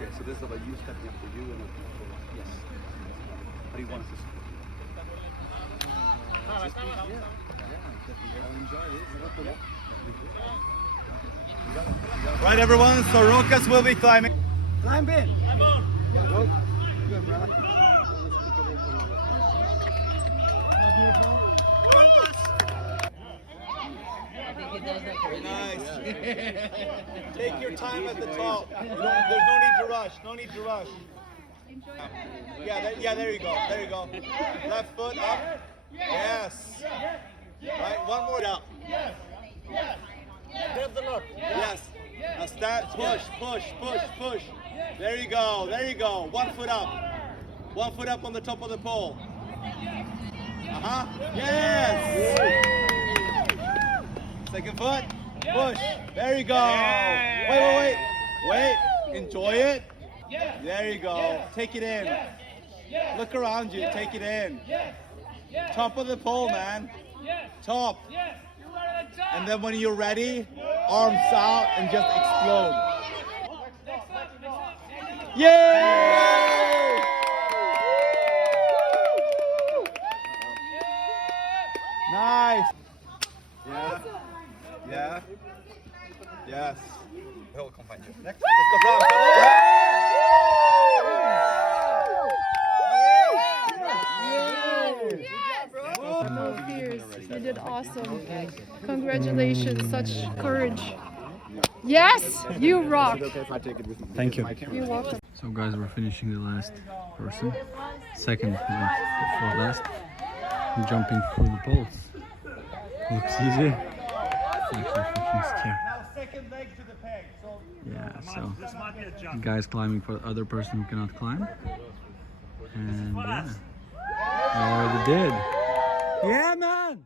Okay, so this is about you stepping up for you and looking for yes. How do you want us to Right, everyone, so Rokas will be climbing. Climb in. Climb on. Good, brother. Nice. Take your time at the top. There's no need to rush. No need to rush. Yeah, there you go. There you go. Left foot up. Yes. Right, one more up. Grab the knot. Yes. Now start. Push. There you go. There you go. 1 foot up. 1 foot up on the top of the pole. Yes. Second foot. Push. There you go. Wait. Enjoy it. There you go. Take it in. Look around you. Take it in. Top of the pole, man. Top. And then when you're ready, arms out and just explode. Yay! Nice. Yeah. Yes. He'll accompany you. Next. Let's go down. No fears. You did awesome. Congratulations. Such courage. Yes, you rock. Thank you. You're welcome. So guys, we're finishing the last person. Second, before last. I'm jumping through the poles. Looks easy. It's actually fucking scary. Yeah, so the guy's climbing for the other person who cannot climb. And yeah, I already did. Yeah, man!